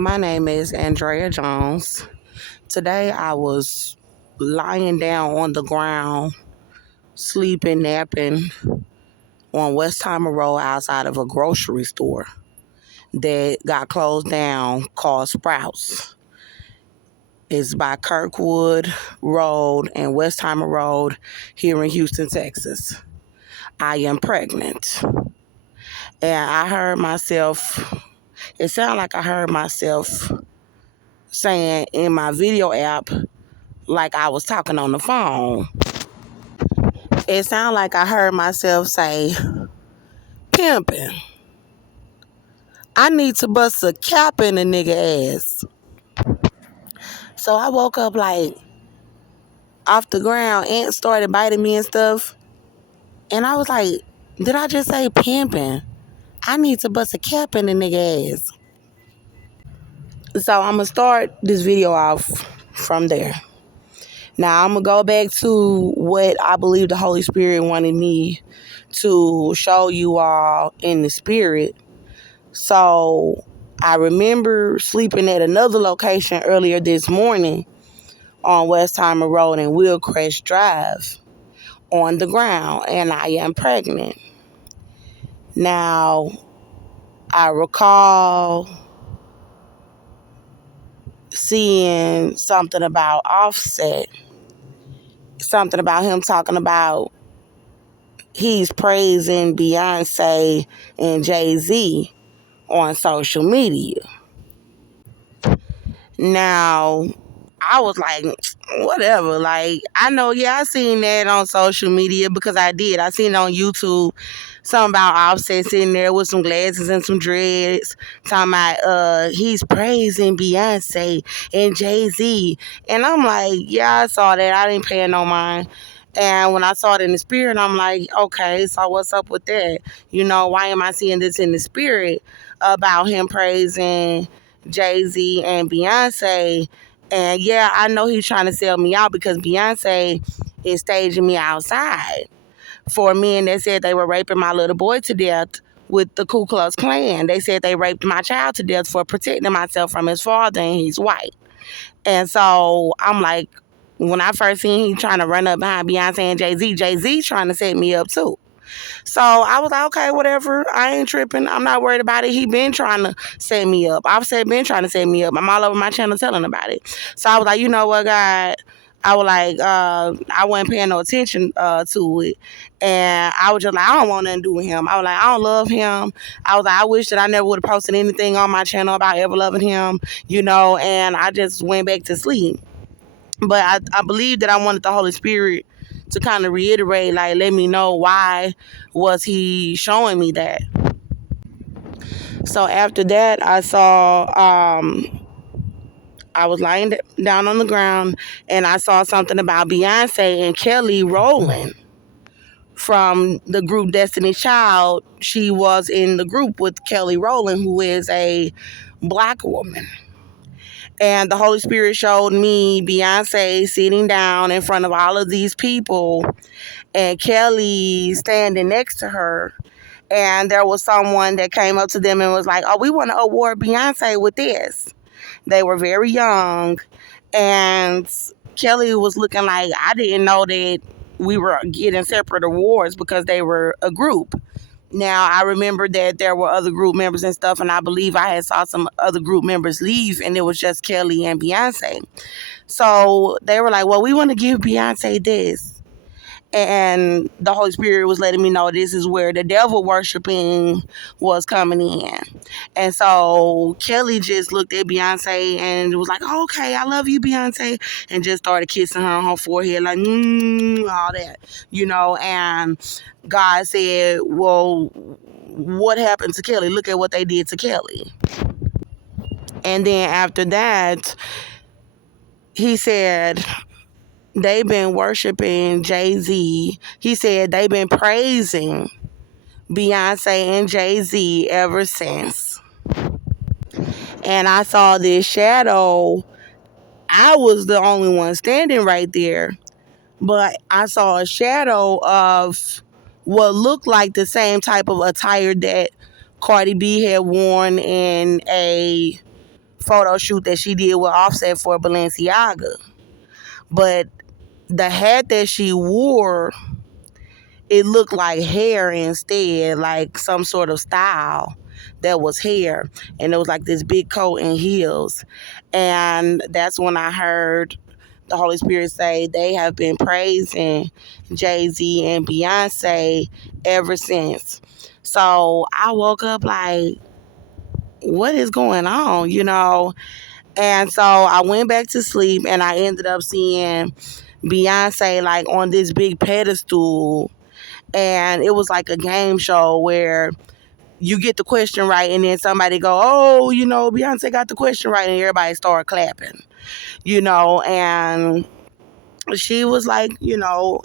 My name is Andrea Jones. Today I was lying down on the ground, sleeping, napping on Westheimer Road outside of a grocery store that got closed down called Sprouts. It's by Kirkwood Road and Westheimer Road here in Houston, Texas. I am pregnant. And it sounded like I heard myself saying in my video app, like I was talking on the phone. It sounded like I heard myself say, pimping. I need to bust a cap in a nigga ass. So I woke up like off the ground, ants started biting me and stuff. And I was like, did I just say pimping? I need to bust a cap in a nigga ass. So I'm going to start this video off from there. Now, I'm going to go back to what I believe the Holy Spirit wanted me to show you all in the spirit. So, I remember sleeping at another location earlier this morning on Westheimer Road and Willcrest Drive on the ground, and I am pregnant. Now, I recall seeing something about Offset. Something about him talking about he's praising Beyonce and Jay-Z on social media. Now, I was like, whatever. Like, I know, I seen that on social media because I did. I seen it on YouTube. Something about Offset sitting there with some glasses and some dreads. Talking about he's praising Beyonce and Jay-Z. And I'm like, yeah, I saw that. I didn't pay no mind. And when I saw it in the spirit, I'm like, okay, so what's up with that? Why am I seeing this in the spirit about him praising Jay-Z and Beyonce? And yeah, I know he's trying to sell me out because Beyonce is staging me outside for men that said they were raping my little boy to death with the Ku Klux Klan. They said they raped my child to death for protecting myself from his father, and he's white. And so I'm like, when I first seen him trying to run up behind Beyonce and Jay-Z, Jay-Z trying to set me up too. So I was like, okay, whatever. I ain't tripping. I'm not worried about it. He been trying to set me up. Been trying to set me up. I'm all over my channel telling about it. So I was like, you know what, God? I was like, I wasn't paying no attention to it. And I was just like, I don't want nothing to do with him. I was like, I don't love him. I was like, I wish that I never would have posted anything on my channel about ever loving him, and I just went back to sleep. But I believe that I wanted the Holy Spirit to kind of reiterate, like, let me know why was he showing me that. So after that, I saw, I was lying down on the ground, and I saw something about Beyonce and Kelly Rowland from the group Destiny's Child. She was in the group with Kelly Rowland, who is a black woman. And the Holy Spirit showed me Beyonce sitting down in front of all of these people and Kelly standing next to her. And there was someone that came up to them and was like, oh, we want to award Beyonce with this. They were very young. And Kelly was looking like, I didn't know that we were getting separate awards because they were a group. Now, I remember that there were other group members and stuff, and I believe I had saw some other group members leave, and it was just Kelly and Beyonce. So they were like, well, we want to give Beyonce this. And the Holy Spirit was letting me know this is where the devil worshiping was coming in. And so Kelly just looked at Beyonce and was like, oh, okay, I love you, Beyonce. And just started kissing her on her forehead, like, all that, And God said, well, what happened to Kelly? Look at what they did to Kelly. And then after that, he said, they've been worshiping Jay-Z. He said they've been praising Beyonce and Jay-Z ever since. And I saw this shadow. I was the only one standing right there, but I saw a shadow of what looked like the same type of attire that Cardi B had worn in a photo shoot that she did with Offset for Balenciaga. But the hat that she wore, it looked like hair instead, like some sort of style that was hair. And it was like this big coat and heels. And that's when I heard the Holy Spirit say they have been praising Jay-Z and Beyonce ever since. So I woke up like, what is going on, And so I went back to sleep and I ended up seeing Beyonce like on this big pedestal. And it was like a game show where you get the question right and then somebody go, oh, Beyonce got the question right, and everybody start clapping, and she was like,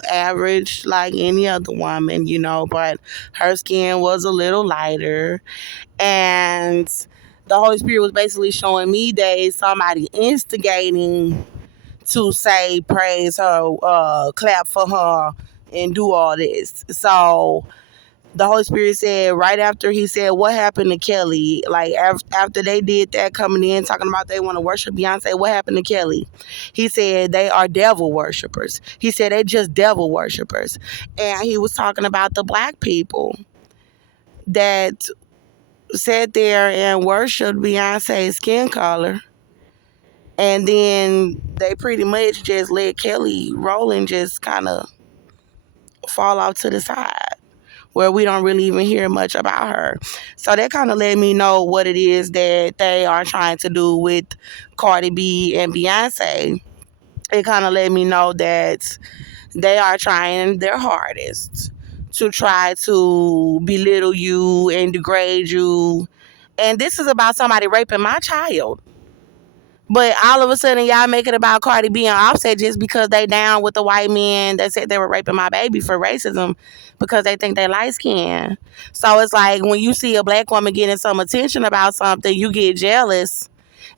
average like any other woman, but her skin was a little lighter. And the Holy Spirit was basically showing me that somebody instigating to say, praise her, clap for her, and do all this. So the Holy Spirit said, right after he said, what happened to Kelly? Like, after they did that, coming in, talking about they want to worship Beyonce, what happened to Kelly? He said, they are devil worshipers. He said, they just devil worshipers. And he was talking about the black people that sat there and worshiped Beyonce's skin color. And then they pretty much just let Kelly Rowland just kind of fall off to the side, where we don't really even hear much about her. So that kind of let me know what it is that they are trying to do with Cardi B and Beyonce. It kind of let me know that they are trying their hardest to try to belittle you and degrade you. And this is about somebody raping my child. But all of a sudden, y'all make it about Cardi B and Offset just because they down with the white men that said they were raping my baby for racism because they think they light skinned. So it's like when you see a black woman getting some attention about something, you get jealous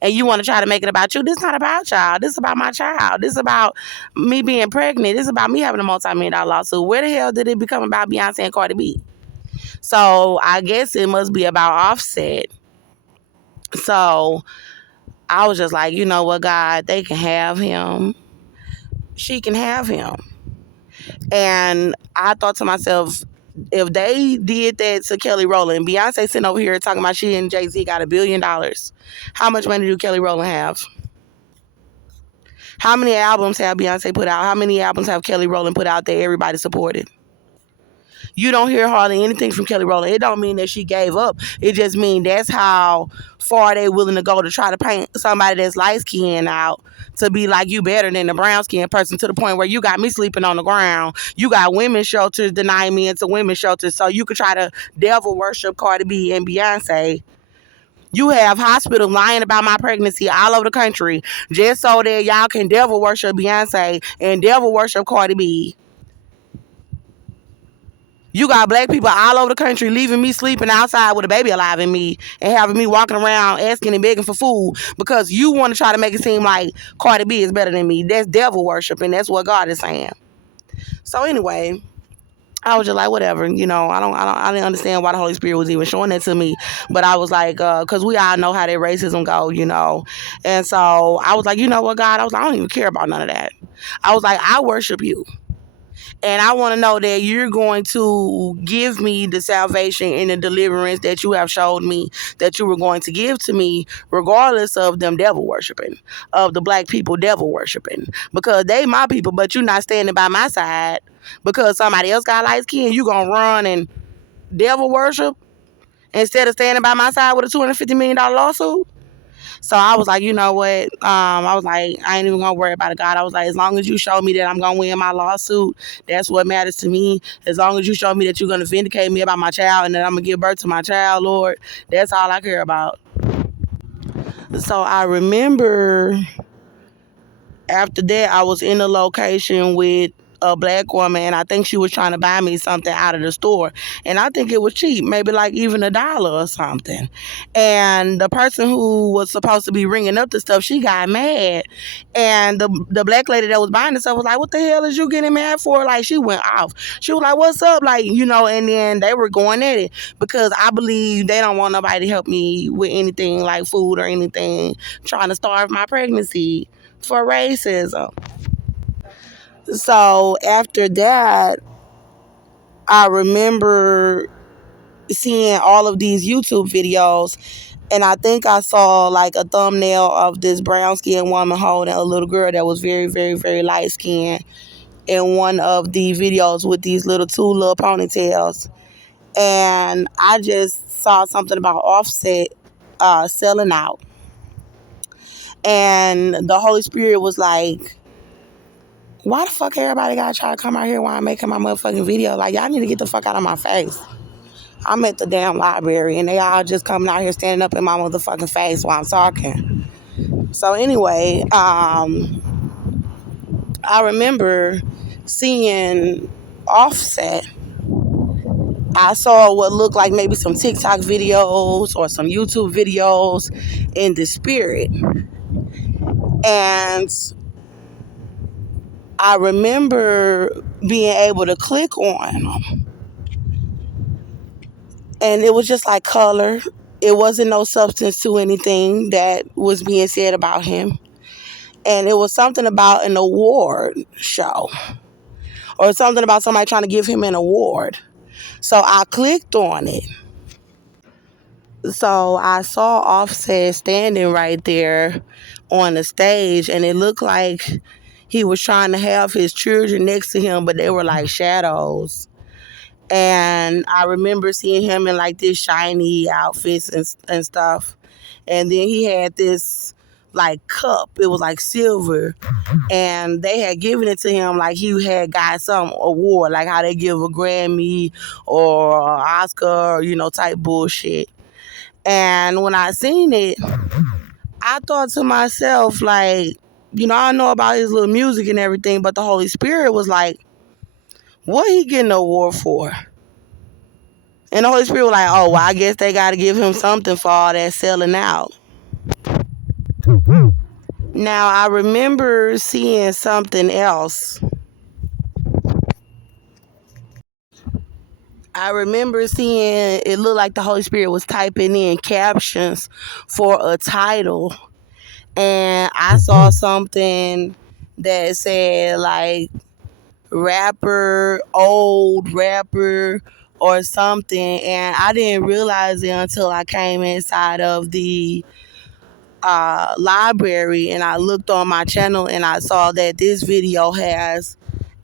and you want to try to make it about you. This is not about y'all. This is about my child. This is about me being pregnant. This is about me having a multi-million-dollar lawsuit. Where the hell did it become about Beyonce and Cardi B? So I guess it must be about Offset. So I was just like, you know what, God, they can have him. She can have him. And I thought to myself, if they did that to Kelly Rowland, Beyonce sitting over here talking about she and Jay-Z got $1 billion. How much money do Kelly Rowland have? How many albums have Beyonce put out? How many albums have Kelly Rowland put out that everybody supported? You don't hear hardly anything from Kelly Rowland. It don't mean that she gave up. It just means that's how far they willing to go to try to paint somebody that's light skinned out to be like you better than the brown skinned person, to the point where you got me sleeping on the ground. You got women's shelters denying me into women's shelters so you could try to devil worship Cardi B and Beyonce. You have hospitals lying about my pregnancy all over the country just so that y'all can devil worship Beyonce and devil worship Cardi B. You got black people all over the country leaving me sleeping outside with a baby alive in me and having me walking around asking and begging for food because you want to try to make it seem like Cardi B is better than me. That's devil worship, and that's what God is saying. So anyway, I was just like, whatever, I didn't understand why the Holy Spirit was even showing that to me. But I was like, because we all know how that racism go, And so I was like, you know what, God? I was like, I don't even care about none of that. I was like, I worship you. And I want to know that you're going to give me the salvation and the deliverance that you have showed me that you were going to give to me, regardless of them devil worshiping, of the black people devil worshiping. Because they my people, but you're not standing by my side because somebody else got light skin. You going to run and devil worship instead of standing by my side with a $250 million lawsuit? So I was like, you know what? I was like, I ain't even gonna worry about it, God. I was like, as long as you show me that I'm gonna win my lawsuit, that's what matters to me. As long as you show me that you're gonna vindicate me about my child and that I'm gonna give birth to my child, Lord, that's all I care about. So I remember after that, I was in a location with a black woman, and I think she was trying to buy me something out of the store, and I think it was cheap, maybe like even $1 or something. And the person who was supposed to be ringing up the stuff, she got mad, and the black lady that was buying the stuff was like, "What the hell is you getting mad for?" Like, she went off. She was like, "What's up?" Like, and then they were going at it because I believe they don't want nobody to help me with anything like food or anything, trying to starve my pregnancy for racism. So after that, I remember seeing all of these YouTube videos, and I think I saw like a thumbnail of this brown skinned woman holding a little girl that was very, very, very light skinned in one of the videos with these two little ponytails. And I just saw something about Offset selling out. And the Holy Spirit was like, why the fuck everybody gotta try to come out here while I'm making my motherfucking video? Like, y'all need to get the fuck out of my face. I'm at the damn library and they all just coming out here standing up in my motherfucking face while I'm talking. So anyway, I remember seeing Offset. I saw what looked like maybe some TikTok videos or some YouTube videos in the spirit. And I remember being able to click on them. And it was just like color. It wasn't no substance to anything that was being said about him. And it was something about an award show or something about somebody trying to give him an award. So I clicked on it. So I saw Offset standing right there on the stage, and it looked like he was trying to have his children next to him, but they were like shadows. And I remember seeing him in like this shiny outfits and stuff. And then he had this like cup. It was like silver. And they had given it to him like he had got some award, like how they give a Grammy or an Oscar, type bullshit. And when I seen it, I thought to myself, like, I know about his little music and everything, but the Holy Spirit was like, what he getting an award for? And the Holy Spirit was like, oh, well, I guess they got to give him something for all that selling out. Now, I remember seeing something else. I remember seeing it looked like the Holy Spirit was typing in captions for a title. And I saw something that said, like, rapper, old rapper, or something. And I didn't realize it until I came inside of the library and I looked on my channel and I saw that this video has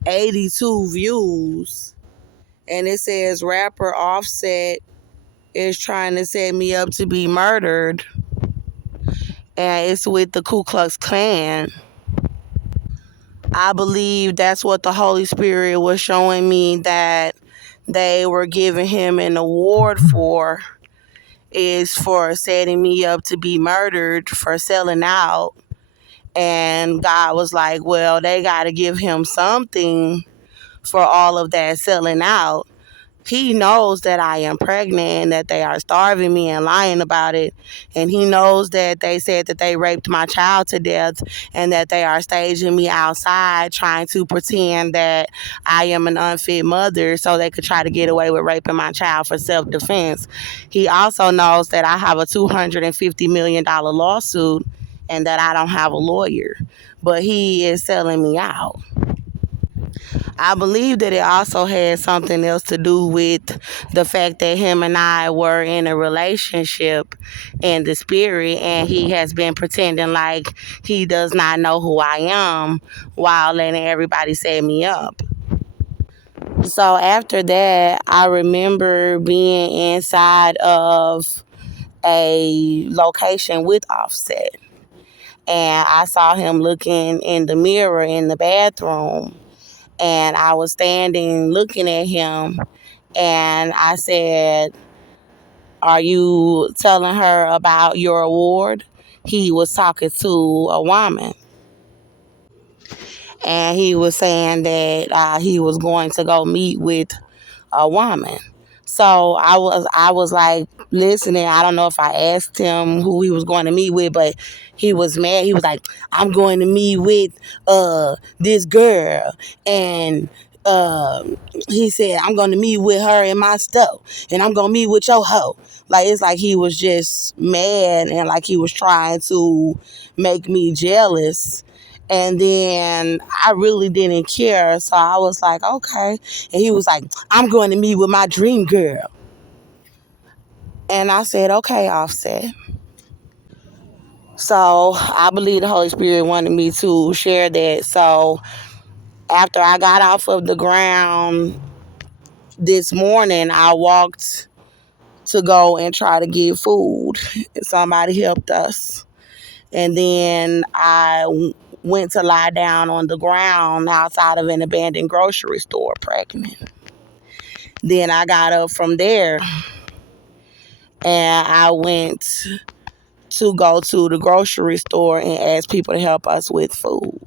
82 views. And it says rapper Offset is trying to set me up to be murdered. And it's with the Ku Klux Klan. I believe that's what the Holy Spirit was showing me that they were giving him an award for, is for setting me up to be murdered for selling out. And God was like, well, they got to give him something for all of that selling out. He knows that I am pregnant and that they are starving me and lying about it. And he knows that they said that they raped my child to death and that they are staging me outside trying to pretend that I am an unfit mother so they could try to get away with raping my child for self-defense. He also knows that I have a $250 million lawsuit and that I don't have a lawyer. But he is selling me out. I believe that it also had something else to do with the fact that him and I were in a relationship in the spirit, and he has been pretending like he does not know who I am while letting everybody set me up. So after that, I remember being inside of a location with Offset, and I saw him looking in the mirror in the bathroom. And I was standing looking at him and I said, are you telling her about your award? He was talking to a woman. and he was saying that he was going to go meet with a woman. So I was like listening. I don't know if I asked him who he was going to meet with, but he was mad. He was like, "I'm going to meet with this girl," and he said, "I'm going to meet with her in my stuff, and I'm going to meet with your hoe." Like, it's like he was just mad, and like he was trying to make me jealous. And then I really didn't care. So I was like, okay. And he was like, "I'm going to meet with my dream girl." And I said, "Okay, Offset." So I believe the Holy Spirit wanted me to share that. So after I got off of the ground this morning, I walked to go and try to get food. Somebody helped us. And then I went to lie down on the ground outside of an abandoned grocery store pregnant. Then I got up from there and I went to go to the grocery store and ask people to help us with food.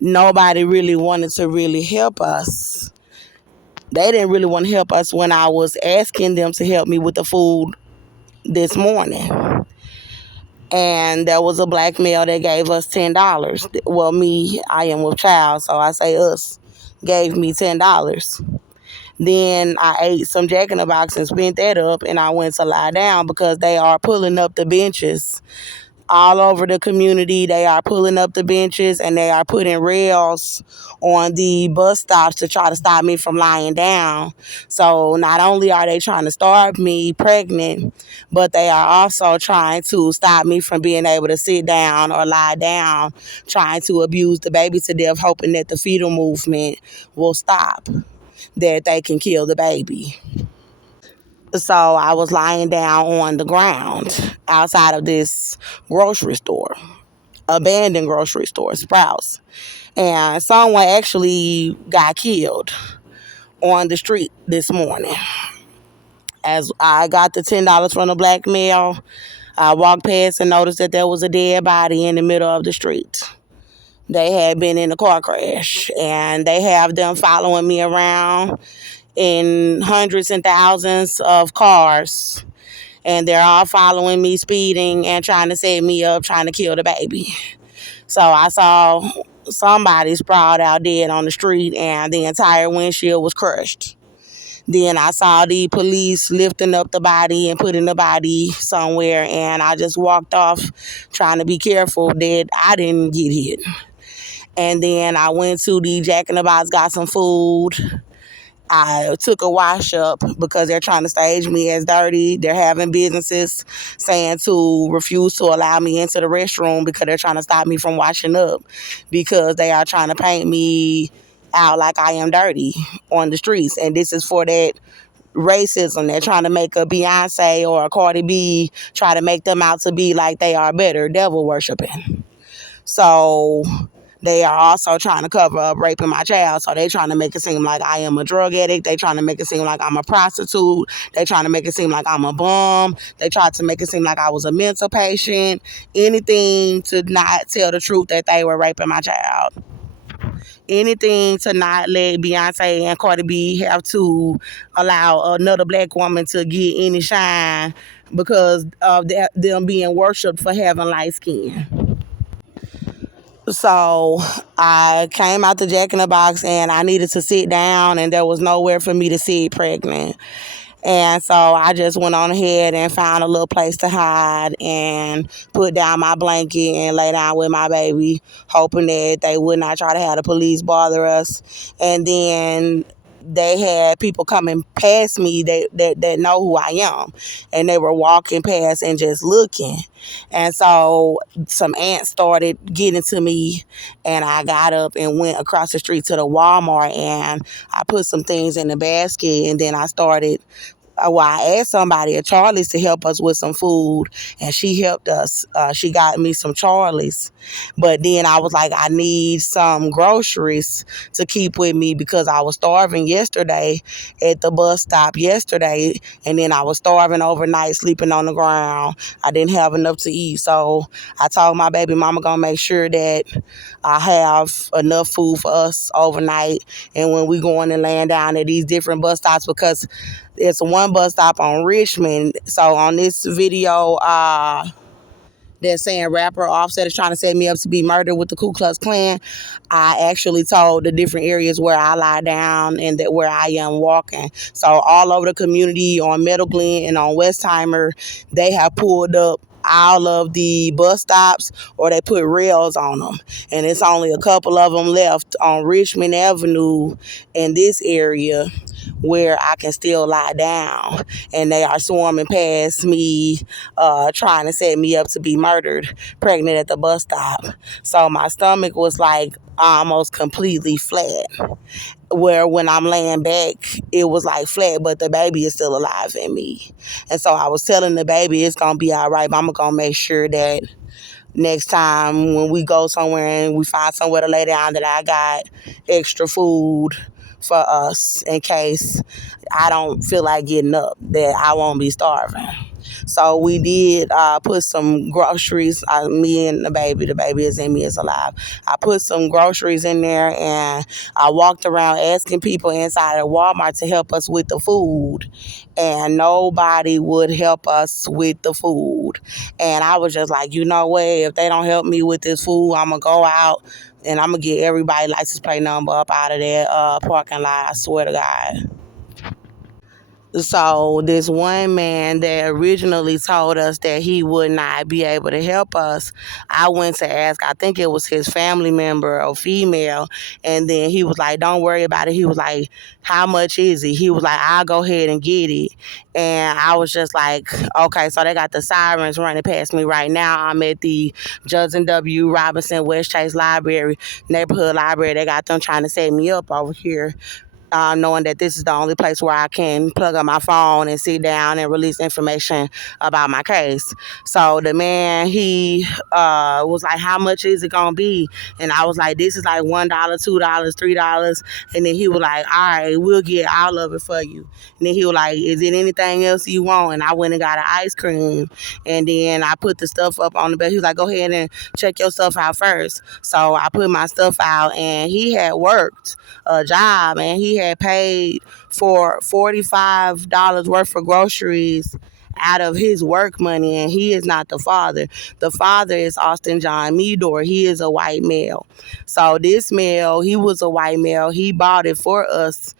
Nobody really wanted to really help us. They didn't really want to help us when I was asking them to help me with the food this morning. And there was a black male that gave us $10. Well, me, I am with child, so I say us, gave me $10. Then I ate some Jack in the Box and spent that up, and I went to lie down because they are pulling up the benches all over the community. They are pulling up the benches and they are putting rails on the bus stops to try to stop me from lying down. So not only are they trying to starve me pregnant, but they are also trying to stop me from being able to sit down or lie down, trying to abuse the baby to death, hoping that the fetal movement will stop, that they can kill the baby. So I was lying down on the ground outside of this grocery store, abandoned grocery store, Sprouts. And someone actually got killed on the street this morning. As I got the $10 from the black male, I walked past and noticed that there was a dead body in the middle of the street. They had been in a car crash, and they have them following me around in hundreds and thousands of cars, and they're all following me, speeding and trying to set me up, trying to kill the baby. So I saw somebody sprawled out dead on the street, and the entire windshield was crushed. Then I saw the police lifting up the body and putting the body somewhere, and I just walked off trying to be careful that I didn't get hit. And then I went to the Jack in the Box, got some food. I took a wash up because they're trying to stage me as dirty. They're having businesses saying to refuse to allow me into the restroom because they're trying to stop me from washing up, because they are trying to paint me out like I am dirty on the streets. And this is for that racism. They're trying to make a Beyonce or a Cardi B, try to make them out to be like they are better, devil worshiping. So they are also trying to cover up raping my child. So they trying to make it seem like I am a drug addict. They trying to make it seem like I'm a prostitute. They trying to make it seem like I'm a bum. They tried to make it seem like I was a mental patient. Anything to not tell the truth that they were raping my child. Anything to not let Beyonce and Cardi B have to allow another black woman to get any shine because of them being worshipped for having light skin. So I came out the Jack in the Box and I needed to sit down, and there was nowhere for me to sit pregnant. And so I just went on ahead and found a little place to hide and put down my blanket and lay down with my baby, hoping that they would not try to have the police bother us. And then they had people coming past me that know who I am, and they were walking past and just looking. And so some ants started getting to me, and I got up and went across the street to the Walmart, and I put some things in the basket, and then I started well, I asked somebody at Charlie's to help us with some food, and she helped us. She got me some Charlie's, but then I was like, I need some groceries to keep with me because I was starving yesterday at the bus stop yesterday, and then I was starving overnight, sleeping on the ground. I didn't have enough to eat, so I told my baby mama gonna make sure that I have enough food for us overnight, and when we going and laying down at these different bus stops because it's one bus stop on Richmond. So on this video, they're saying rapper Offset is trying to set me up to be murdered with the Ku Klux Klan. I actually told the different areas where I lie down and that where I am walking. So all over the community on Meadow Glen and on Westheimer, they have pulled up all of the bus stops or they put rails on them. And it's only a couple of them left on Richmond Avenue in this area where I can still lie down, and they are swarming past me, trying to set me up to be murdered, pregnant at the bus stop. So my stomach was like almost completely flat, where when I'm laying back, it was like flat, but the baby is still alive in me. And so I was telling the baby it's gonna be all right, but I'm gonna make sure that next time when we go somewhere and we find somewhere to lay down that I got extra food for us in case I don't feel like getting up, that I won't be starving. So we did put some groceries, me and the baby is in me, is alive. I put some groceries in there and I walked around asking people inside of Walmart to help us with the food, and nobody would help us with the food. And I was just like, you know what, if they don't help me with this food, I'm going to go out and I'm going to get everybody's license plate number up out of that parking lot, I swear to God. So this one man that originally told us that he would not be able to help us, I went to ask, I think it was his family member or female, and then he was like, don't worry about it. He was like, how much is it? He was like, I'll go ahead and get it. And I was just like, okay, so they got the sirens running past me right now. I'm at the Judson W. Robinson West Chase Library, neighborhood library. They got them trying to set me up over here, knowing that this is the only place where I can plug up my phone and sit down and release information about my case. So the man, he was like, how much is it going to be? And I was like, this is like $1, $2, $3. And then he was like, all right, we'll get all of it for you. And then he was like, is it anything else you want? And I went and got an ice cream. And then I put the stuff up on the bed. He was like, go ahead and check your stuff out first. So I put my stuff out, and he had worked a job, and he had paid for $45 worth of groceries out of his work money, and he is not the father. The father is Austin John Meador. He is a white male. So this male, he was a white male. He bought it for us,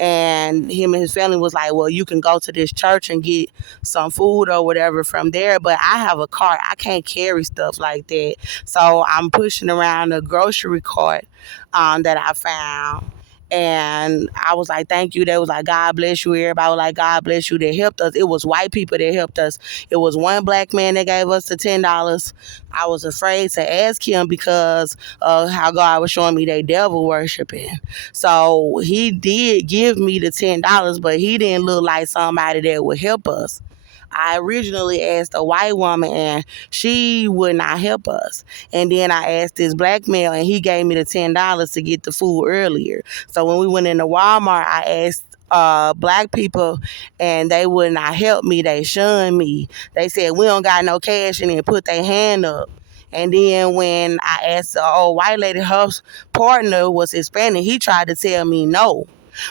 and him and his family was like, well, you can go to this church and get some food or whatever from there, but I have a cart. I can't carry stuff like that. So I'm pushing around a grocery cart that I found. And I was like, thank you. They was like, God bless you. Everybody was like, God bless you. They helped us. It was white people that helped us. It was one black man that gave us the $10. I was afraid to ask him because of how God was showing me they devil worshiping. So he did give me the $10, but he didn't look like somebody that would help us. I originally asked a white woman, and she would not help us. And then I asked this black male, and he gave me the $10 to get the food earlier. So when we went into Walmart, I asked black people, and they would not help me. They shunned me. They said, we don't got no cash, and then put their hand up. And then when I asked the old white lady, her partner was Hispanic, he tried to tell me no.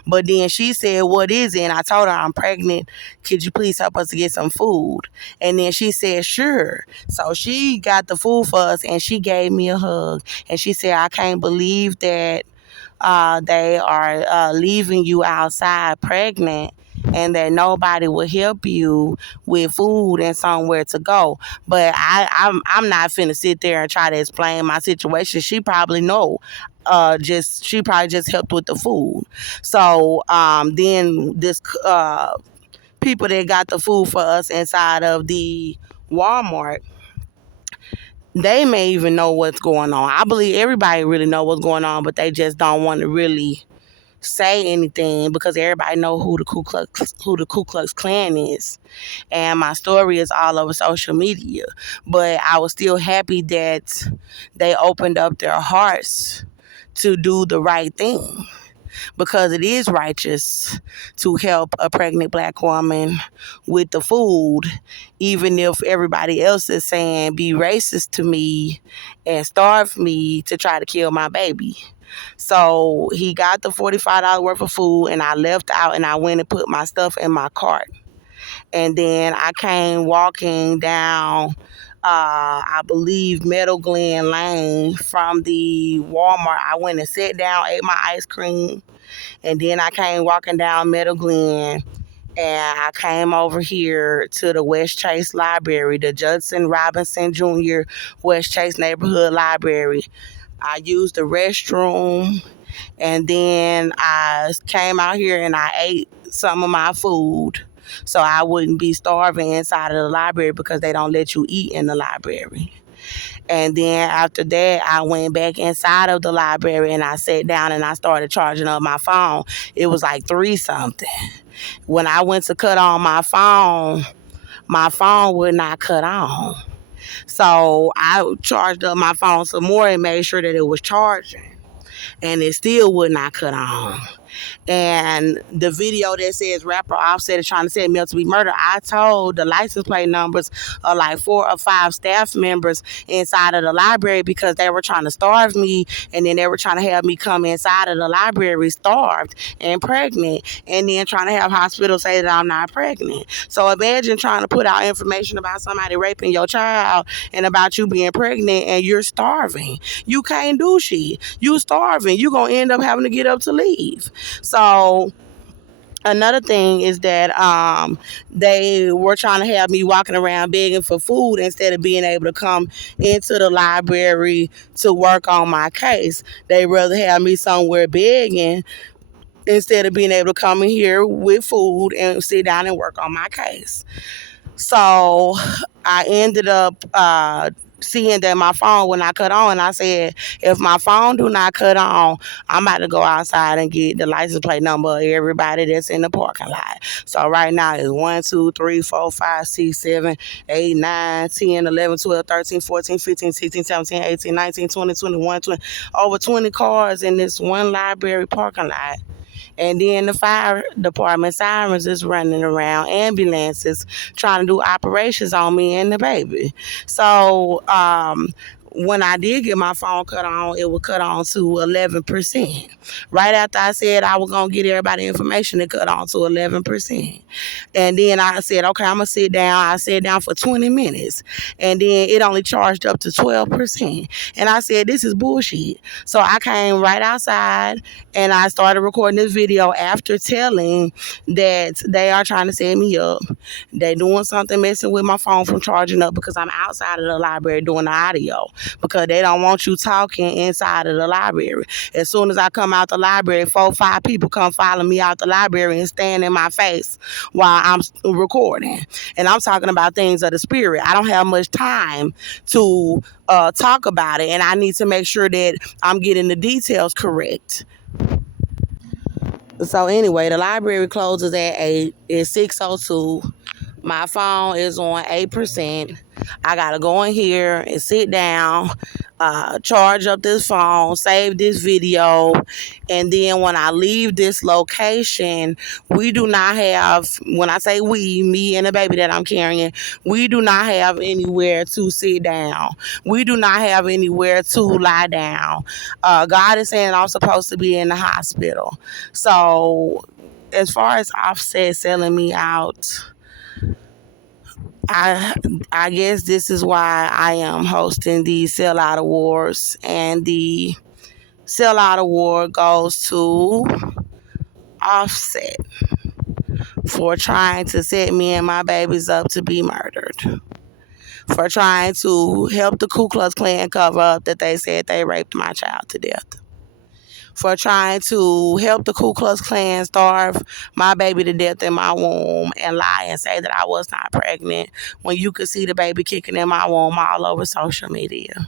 But then she said, what is it? And I told her, I'm pregnant. Could you please help us to get some food? And then she said, sure. So she got the food for us, and she gave me a hug. And she said, I can't believe that they are leaving you outside pregnant, and that nobody will help you with food and somewhere to go. But I'm not finna sit there and try to explain my situation. She probably know. She probably just helped with the food. So then this people that got the food for us inside of the Walmart, they may even know what's going on. I believe everybody really know what's going on, but they just don't want to really say anything because everybody know who the Ku Klux Klan is, and my story is all over social media. But I was still happy that they opened up their hearts to do the right thing, because it is righteous to help a pregnant black woman with the food, even if everybody else is saying be racist to me and starve me to try to kill my baby. So he got the $45 worth of food, and I left out and I went and put my stuff in my cart. And then I came walking down, I believe, Meadow Glen Lane from the Walmart. I went and sat down, ate my ice cream, and then I came walking down Meadow Glen, and I came over here to the West Chase Library, the Judson Robinson Jr. West Chase Neighborhood Library. I used the restroom, and then I came out here and I ate some of my food so I wouldn't be starving inside of the library, because they don't let you eat in the library. And then after that, I went back inside of the library and I sat down and I started charging up my phone. It was like 3 something. When I went to cut on my phone would not cut on. So I charged up my phone some more and made sure that it was charging, and it still would not cut on. And the video that says rapper Offset is trying to set me up to be murdered, I told the license plate numbers of like 4 or 5 staff members inside of the library, because they were trying to starve me, and then they were trying to have me come inside of the library starved and pregnant, and then trying to have hospitals say that I'm not pregnant. So imagine trying to put out information about somebody raping your child and about you being pregnant and you're starving. You can't do shit. You starving. You gonna end up having to get up to leave. So another thing is that they were trying to have me walking around begging for food instead of being able to come into the library to work on my case. They rather have me somewhere begging instead of being able to come in here with food and sit down and work on my case. So I ended up seeing that my phone would not cut on, and I said, if my phone do not cut on, I'm about to go outside and get the license plate number of everybody that's in the parking lot. So right now it's 1, 2, 3, 4, 5, 6, 7, 8, 9, 10, 11, 12, 13, 14, 15, 16, 17, 18, 19, 20, 21, 20, over 20 cars in this one library parking lot. And then the fire department sirens is running around, ambulances trying to do operations on me and the baby. So when I did get my phone cut on, it would cut on to 11%. Right after I said I was going to get everybody information, it cut on to 11%. And then I said, okay, I'm going to sit down. I sat down for 20 minutes. And then it only charged up to 12%. And I said, this is bullshit. So I came right outside and I started recording this video after telling that they are trying to set me up. They doing something messing with my phone from charging up, because I'm outside of the library doing the audio, because they don't want you talking inside of the library. As soon as I come out the library, 4 or 5 people come follow me out the library and stand in my face while I'm recording. And I'm talking about things of the spirit. I don't have much time to talk about it, and I need to make sure that I'm getting the details correct. So anyway, the library closes at 8. It's 6:02. My phone is on 8%. I gotta go in here and sit down, charge up this phone, save this video, and then when I leave this location, we do not have, when I say we, me and the baby that I'm carrying, we do not have anywhere to sit down. We do not have anywhere to lie down. God is saying I'm supposed to be in the hospital. So as far as Offset selling me out, I guess this is why I am hosting the Sellout Awards, and the Sellout Award goes to Offset for trying to set me and my babies up to be murdered, for trying to help the Ku Klux Klan cover up that they said they raped my child to death, for trying to help the Ku Klux Klan starve my baby to death in my womb and lie and say that I was not pregnant when you could see the baby kicking in my womb all over social media.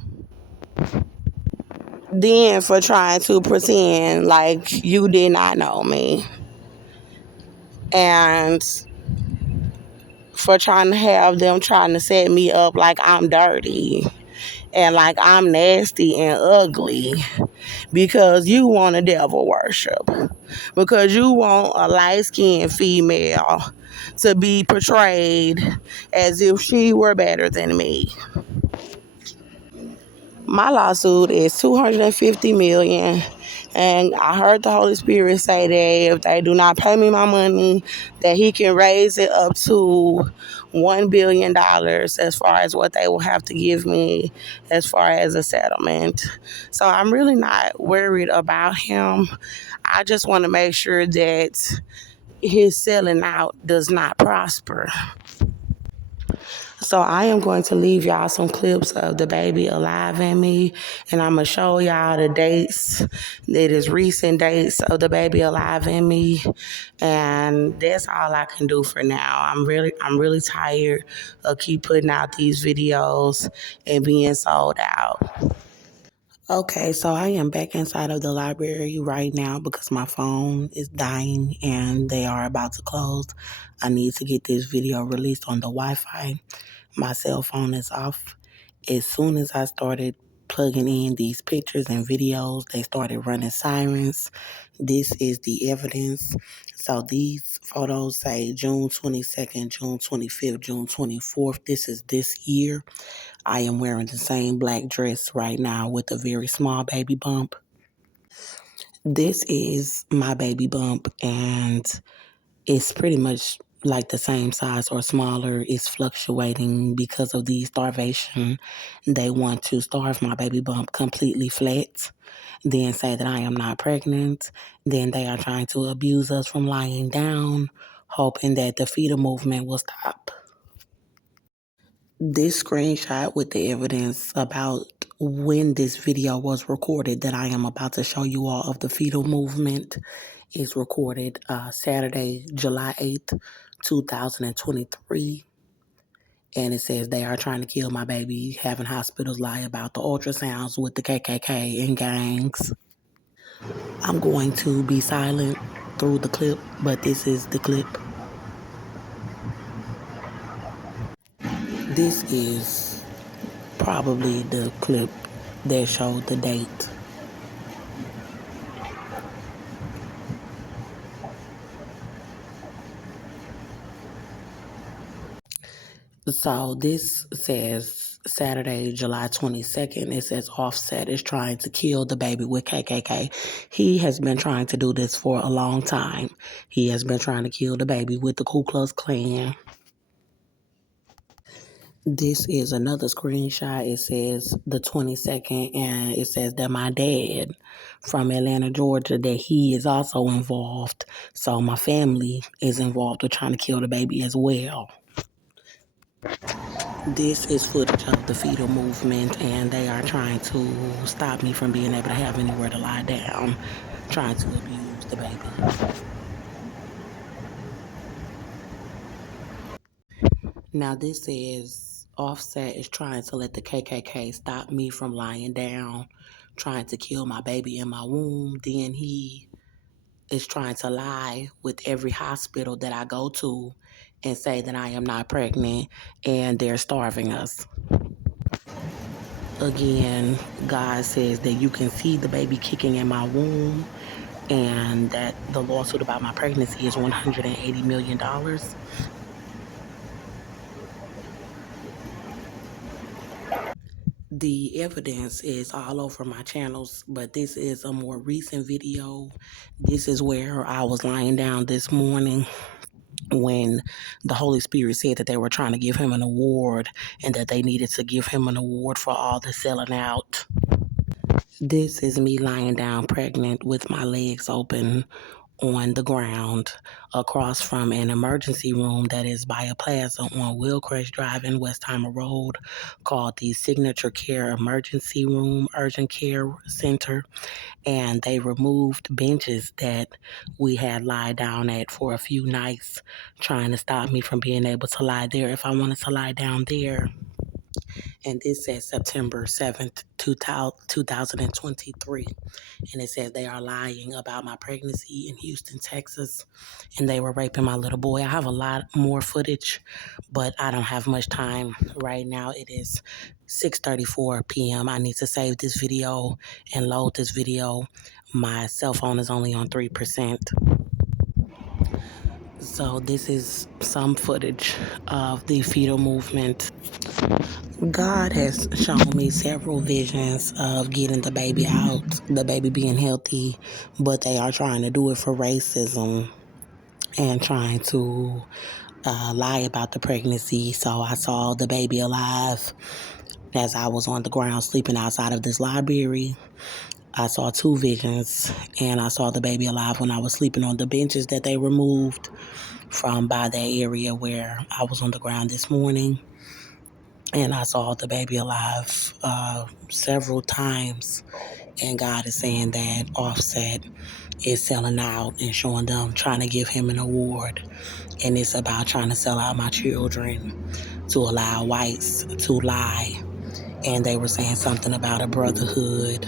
Then for trying to pretend like you did not know me. And for trying to have them trying to set me up like I'm dirty and like I'm nasty and ugly because you want to devil worship. Because you want a light-skinned female to be portrayed as if she were better than me. My lawsuit is 250 million, and I heard the Holy Spirit say that if they do not pay me my money, that He can raise it up to $1 billion as far as what they will have to give me as far as a settlement. So I'm really not worried about him. I just want to make sure that his selling out does not prosper. So I am going to leave y'all some clips of the baby alive in me, and I'm gonna show y'all the dates. It is recent dates of the baby alive in me, and that's all I can do for now. I'm really tired of keep putting out these videos and being sold out. Okay, so I am back inside of the library right now because my phone is dying and they are about to close. I need to get this video released on the Wi-Fi. My cell phone is off. As soon as I started plugging in these pictures and videos, they started running sirens. This is the evidence. So these photos say June 22nd, June 25th, June 24th. This is this year. I am wearing the same black dress right now with a very small baby bump. This is my baby bump, and it's pretty much like the same size or smaller. It's fluctuating because of the starvation. They want to starve my baby bump completely flat, then say that I am not pregnant. Then they are trying to abuse us from lying down, hoping that the fetal movement will stop. This screenshot with the evidence about when this video was recorded that I am about to show you all of the fetal movement is recorded Saturday, July 8th, 2023. And it says they are trying to kill my baby, having hospitals lie about the ultrasounds with the KKK and gangs. I'm going to be silent through the clip, but this is the clip. This is probably the clip that showed the date. So this says Saturday, July 22nd. It says Offset is trying to kill the baby with KKK. He has been trying to do this for a long time. He has been trying to kill the baby with the Ku Klux Klan. This is another screenshot. It says the 22nd, and it says that my dad from Atlanta, Georgia, that he is also involved. So my family is involved with trying to kill the baby as well. This is footage of the fetal movement, and they are trying to stop me from being able to have anywhere to lie down, trying to abuse the baby. Now this says Offset is trying to let the KKK stop me from lying down, trying to kill my baby in my womb. Then he is trying to lie with every hospital that I go to and say that I am not pregnant and they're starving us. Again, God says that you can see the baby kicking in my womb and that the lawsuit about my pregnancy is $180 million. The evidence is all over my channels, but this is a more recent video. This is where I was lying down this morning when the Holy Spirit said that they were trying to give him an award and that they needed to give him an award for all the selling out. This is me lying down pregnant with my legs open on the ground across from an emergency room that is by a plaza on Willcrest Drive in Westheimer Road called the Signature Care Emergency Room Urgent Care Center. And they removed benches that we had lie down at for a few nights, trying to stop me from being able to lie there if I wanted to lie down there. And this says September 7th, 2023. And it says they are lying about my pregnancy in Houston, Texas, and they were raping my little boy. I have a lot more footage, but I don't have much time right now. It is 6:34 p.m. I need to save this video and load this video. My cell phone is only on 3%. So this is some footage of the fetal movement. God has shown me several visions of getting the baby out, the baby being healthy, but they are trying to do it for racism and trying to lie about the pregnancy. So I saw the baby alive as I was on the ground sleeping outside of this library. I saw two visions, and I saw the baby alive when I was sleeping on the benches that they removed from by that area where I was on the ground this morning. And I saw the baby alive several times. And God is saying that Offset is selling out and showing them, trying to give him an award. And it's about trying to sell out my children to allow whites to lie. And they were saying something about a brotherhood.